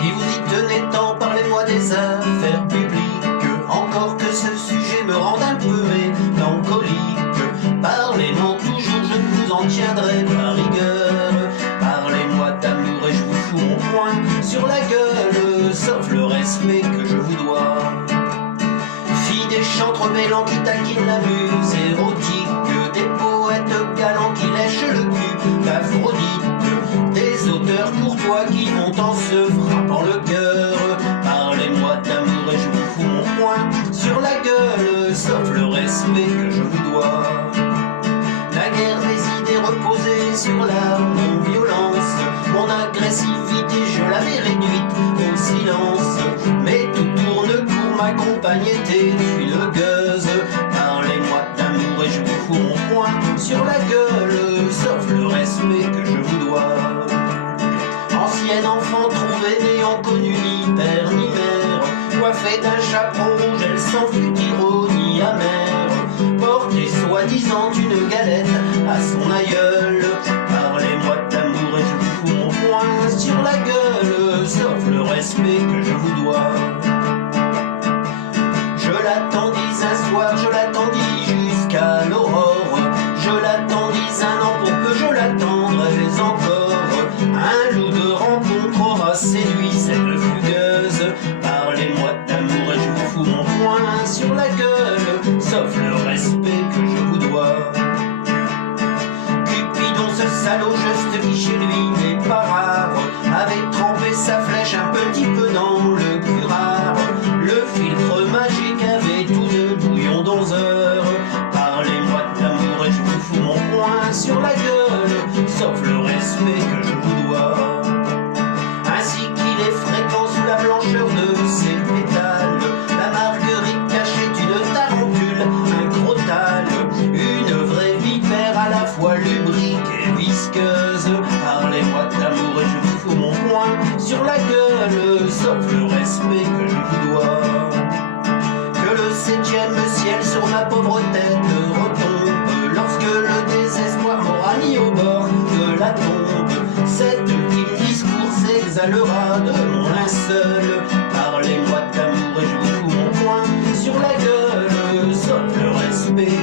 Si vous y tenez tant, parlez-moi des affaires publiques. Encore que ce sujet me rende un peu mélancolique. Parlez-moi toujours, je ne vous en tiendrai pas rigueur. Parlez-moi d'amour et je vous fous mon poing sur la gueule, sauf le respect que je vous dois. Fille des chantres bêlants qui taquinent la muse érotique, des poètes galants qui lèchent le cul d'Aphrodite, des auteurs courtois qui vont en se frappant le cœur. Parlez-moi d'amour et je vous fous mon poing sur la gueule, sauf le respect que je vous dois. La guerre des idées reposée sur la non-violence, mon agressivité je l'avais réduite au silence, mais tout tourne pour m'accompagner, t'es une gueuse. Parlez-moi d'amour et je vous fous mon poing sur la gueule, sauf le respect que je vous dois. Ancienne enfant trouvée n'ayant connu ni père ni mère, coiffée d'un chaperon rouge, elle s'en fut ironie amère, portait soi-disant une galette à son aïeul. Parlez-moi d'amour et je vous fous mon poing sur la gueule, sauf le respect que je vous dois. Je l'attendis un soir, je l'attendis jusqu'à l'aurore, je l'attendis un an pour peu, je l'attendrai encore. Un loup de rencontre aura séduit cette fugueuse. Parlez-moi d'amour et je vous fous mon poing sur la gueule, sauf le respect que je vous dois. Cupidon, ce salaud, je te vis chez lui n'est pas rare, avait trempé sa flèche un petit peu dans le curare. Le filtre magique avait tout de bouillon d'11 heures. Parlez-moi d'amour et je vous fous mon poing sur la gueule, sauf le respect que je vous dois. Ainsi qu'il est fréquent sous la blancheur de ses pétales, la marguerite cachait une tarentule, un crotale, une vraie vipère à la fois lubrique et visqueuse. Parlez-moi d'amour et je vous fous mon poing sur la gueule, sauf le respect que je vous dois. Que le septième ciel sur ma pauvre tête retombe, lorsque le désespoir m'aura mis au bord de la tombe. Cet ultime discours s'exhalera de mon linceul. Parlez-moi d'amour et je vous fous mon poing sur la gueule, sauf le respect